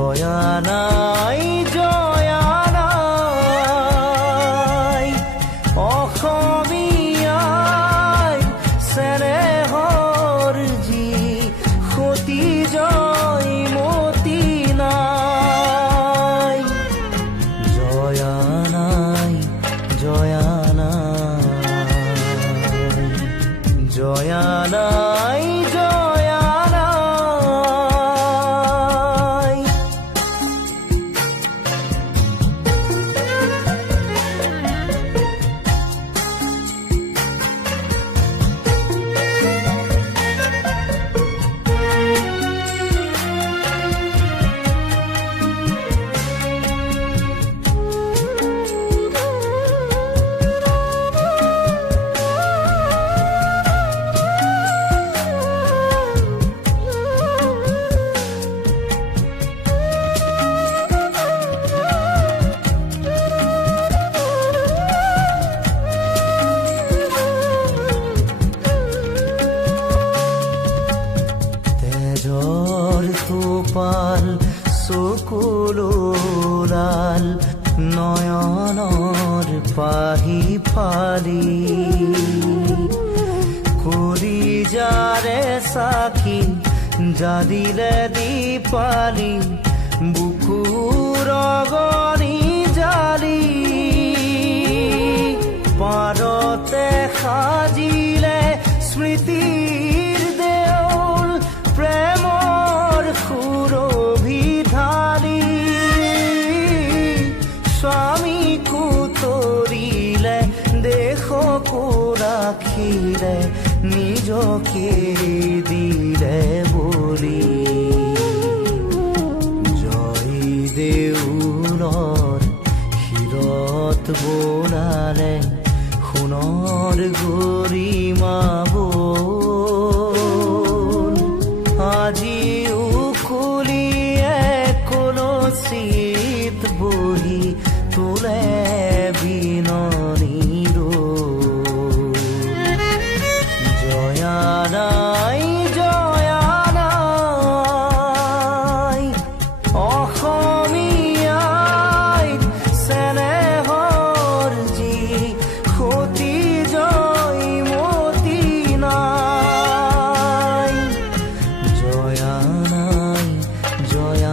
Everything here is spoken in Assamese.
জয়া নাই জয়া নাই অসমীয়াই চেনেহৰ যি সতী জয়মতী নাই জয়া নাই জয়া নাই জয়া নাই জয়া নাই তেজৰ টোপাল চকুলো লাল নয়নৰ পাহি ফালি কৰি যাৰে সাক্ষী জাদিলে দীপালি বুকুৰ অগণি জালি পাৰতে সাজিলে স্মৃতিৰ দেউল প্ৰেমৰ সুৰভি ঢালি স্বামীকো তৰিলে দেশকো ৰাখিলে নিজকে দিলে বলি জয় দেউলৰ শিৰত বোলালে সোণৰ গৰিমা বল আজিও কুলিয়ে কলচিত বহি তোলে বিননি জয়া নাই জয়া নাই অসমীয়াই চেনেহৰ যি সতী জয়মতী নাই জয়া নাই জয়া